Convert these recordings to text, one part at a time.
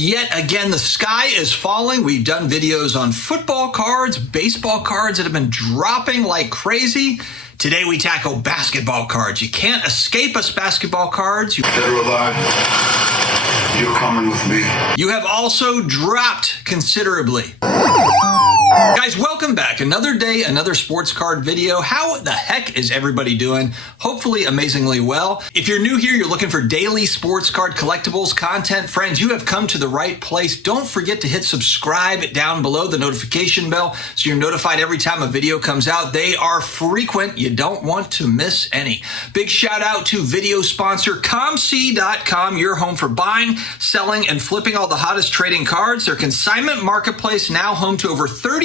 yet again, the sky is falling. We've done videos on football cards, baseball cards that have been dropping like crazy. Today we tackle basketball cards. You can't escape us basketball cards. Dead or alive, you're coming with me. You have also dropped considerably. Guys, welcome back. Another day, another sports card video. How the heck is everybody doing? Hopefully amazingly well. If you're new here, you're looking for daily sports card collectibles content. Friends, you have come to the right place. Don't forget to hit subscribe down below, the notification bell, so you're notified every time a video comes out. They are frequent. You don't want to miss any. Big shout out to video sponsor COMC.com, your home for buying, selling, and flipping all the hottest trading cards. Their consignment marketplace now home to over 31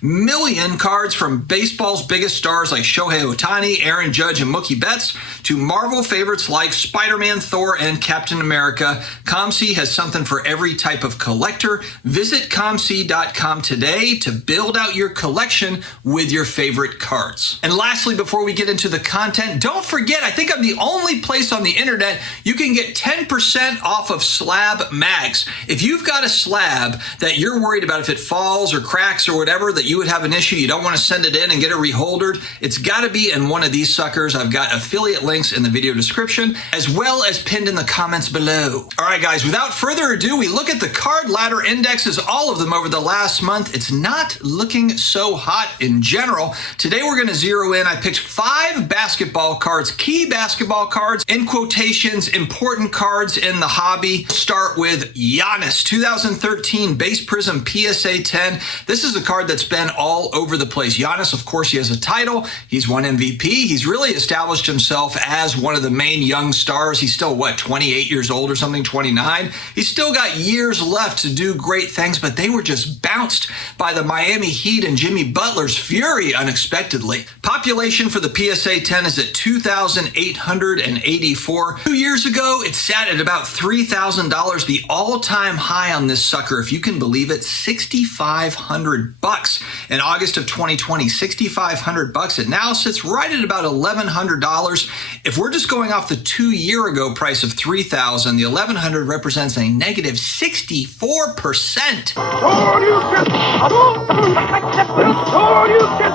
million cards, from baseball's biggest stars like Shohei Ohtani, Aaron Judge, and Mookie Betts, to Marvel favorites like Spider-Man, Thor, and Captain America. COMC has something for every type of collector. Visit COMC.com today to build out your collection with your favorite cards. And lastly, before we get into the content, don't forget, I think I'm the only place on the internet you can get 10% off of SlabMags. If you've got a slab that you're worried about if it falls or cracks or whatever, that you would have an issue, you don't want to send it in and get it reholdered, it's got to be in one of these suckers. I've got affiliate links in the video description, as well as pinned in the comments below. All right, guys, without further ado, we look at the card ladder indexes, all of them over the last month. It's not looking so hot in general. Today, we're going to zero in. I picked 5 basketball cards, key basketball cards, in quotations, important cards in the hobby. Start with Giannis, 2013 Base Prism PSA 10. This is a card that's been all over the place. Giannis, of course, he has a title. He's won MVP. He's really established himself as one of the main young stars. He's still, 28 years old or something, 29. He's still got years left to do great things, but they were just bounced by the Miami Heat and Jimmy Butler's fury unexpectedly. Population for the PSA 10 is at 2,884. 2 years ago, it sat at about $3,000, the all-time high on this sucker, if you can believe it, $6,500. In August of 2020, $6,500. It now sits right at about $1,100. If we're just going off the 2 year ago price of $3,000, the $1,100 represents a negative 64%.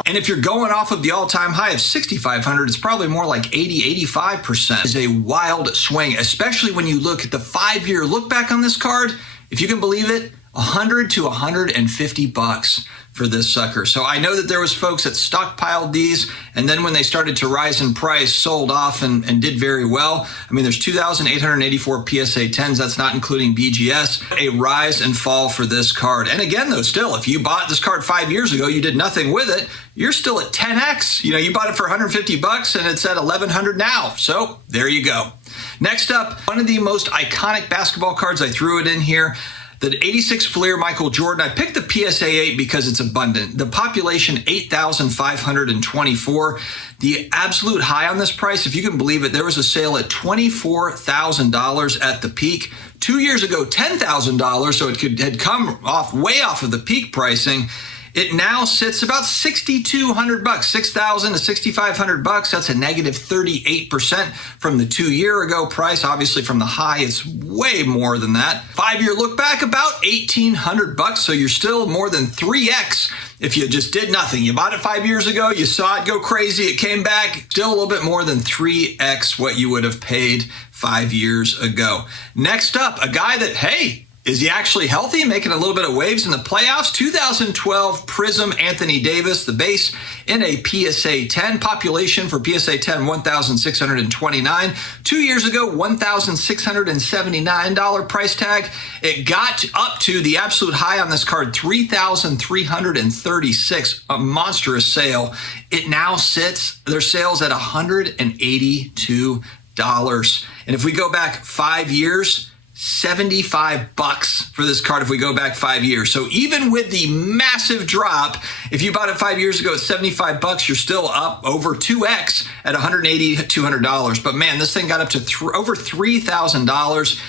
And if you're going off of the all-time high of $6,500, it's probably more like 80-85%. It's a wild swing, especially when you look at the 5-year look back on this card. If you can believe it, $100 to $150 for this sucker. So I know that there was folks that stockpiled these, and then when they started to rise in price, sold off and did very well. I mean, there's 2,884 PSA 10s. That's not including BGS. A rise and fall for this card. And again, though, still, if you bought this card 5 years ago, you did nothing with it, you're still at 10x. You know, you bought it for $150 and it's at $1,100 now. So there you go. Next up, one of the most iconic basketball cards. I threw it in here. The 86 Fleer Michael Jordan. I picked the PSA 8 because it's abundant. The population, 8,524. The absolute high on this price, if you can believe it, there was a sale at $24,000 at the peak. 2 years ago, $10,000, so it had come off way off of the peak pricing. It now sits about $6,200, $6,000 to $6,500. That's a negative 38% from the 2 year ago price. Obviously, from the high, it's way more than that. 5-year look back, about $1,800. So you're still more than 3x if you just did nothing. You bought it 5 years ago, you saw it go crazy, it came back, still a little bit more than 3x what you would have paid 5 years ago. Next up, a guy that, hey, is he actually healthy, making a little bit of waves in the playoffs? 2012 Prism Anthony Davis, the base in a PSA 10. Population for PSA 10, 1,629. 2 years ago, $1,679 price tag. It got up to the absolute high on this card, $3,336, a monstrous sale. It now sits, their sales at $182. And if we go back 5 years, $75 for this card if we go back 5 years. So even with the massive drop, if you bought it 5 years ago at $75, you're still up over 2x at $180 to $200. But man, this thing got up to over $3,000.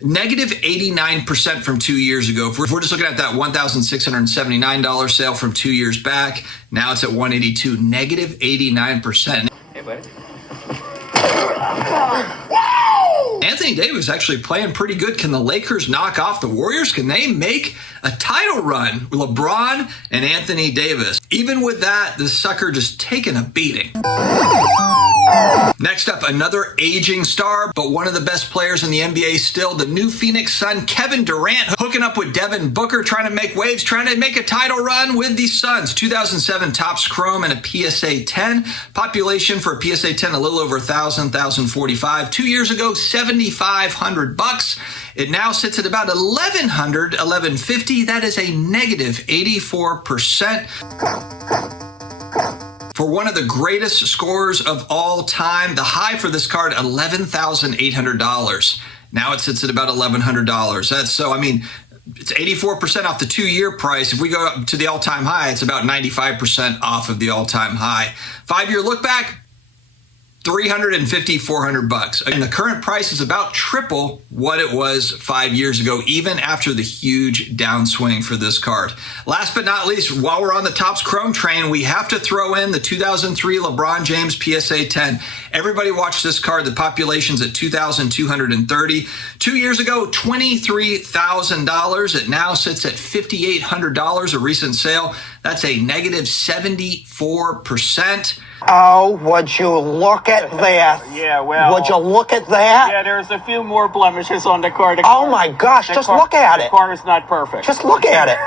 Negative 89% from 2 years ago. If we're just looking at that $1,679 sale from 2 years back, now it's at $182, negative 89%. Hey, buddy. Anthony Davis actually playing pretty good. Can the Lakers knock off the Warriors? Can they make a title run with LeBron and Anthony Davis? Even with that, this sucker just taking a beating. Next up, another aging star, but one of the best players in the NBA still, the new Phoenix Sun, Kevin Durant, hooking up with Devin Booker, trying to make waves, trying to make a title run with the Suns. 2007 Topps Chrome and a PSA 10. Population for a PSA 10, a little over 1,045. 2 years ago, $7,500. It now sits at about 1,100, 1,150. That is a negative 84%. For one of the greatest scorers of all time, the high for this card, $11,800. Now it sits at about $1,100. That's so, I mean, it's 84% off the 2-year price. If we go up to the all-time high, it's about 95% off of the all-time high. 5-year look back, $350, $400. And the current price is about triple what it was 5 years ago, even after the huge downswing for this card. Last but not least, while we're on the Topps Chrome train, we have to throw in the 2003 LeBron James PSA 10. Everybody watched this card. The population's at 2,230. 2 years ago, $23,000. It now sits at $5,800, a recent sale. That's a negative 74%. Oh, would you look at that? Yeah, well... Would you look at that? Yeah, there's a few more blemishes on the car. Oh my gosh, just look at it. The car is not perfect. Just look at it.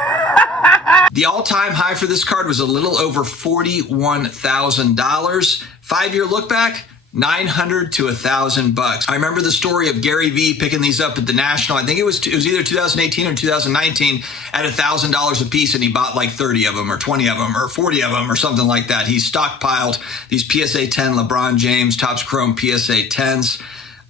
The all-time high for this card was a little over $41,000. 5-year look back, $900 to $1,000. I remember the story of Gary Vee picking these up at the National. I think it was either 2018 or 2019 at $1,000 a piece, and he bought like 30 of them or 20 of them or 40 of them or something like that. He stockpiled these PSA 10 LeBron James Topps Chrome PSA 10s.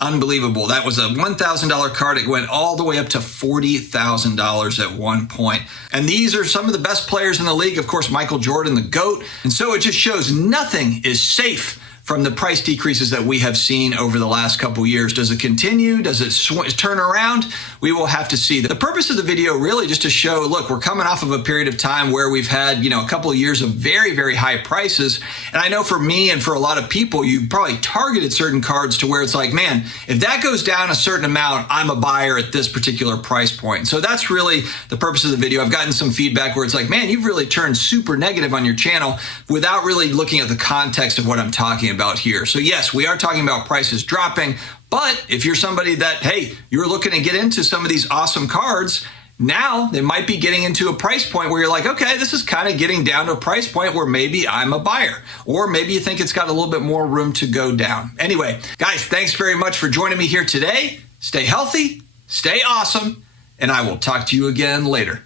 Unbelievable. That was a $1,000 card. It went all the way up to $40,000 at one point. And these are some of the best players in the league. Of course, Michael Jordan, the GOAT. And so it just shows nothing is safe from the price decreases that we have seen over the last couple years. Does it continue? Does it turn around? We will have to see. The purpose of the video really just to show, look, we're coming off of a period of time where we've had, a couple of years of very, very high prices. And I know for me and for a lot of people, you probably targeted certain cards to where it's like, man, if that goes down a certain amount, I'm a buyer at this particular price point. So that's really the purpose of the video. I've gotten some feedback where it's like, man, you've really turned super negative on your channel without really looking at the context of what I'm talking about here. So yes, we are talking about prices dropping, but if you're somebody that, hey, you're looking to get into some of these awesome cards, now they might be getting into a price point where you're like, okay, this is kind of getting down to a price point where maybe I'm a buyer, or maybe you think it's got a little bit more room to go down. Anyway, guys, thanks very much for joining me here today. Stay healthy, stay awesome, and I will talk to you again later.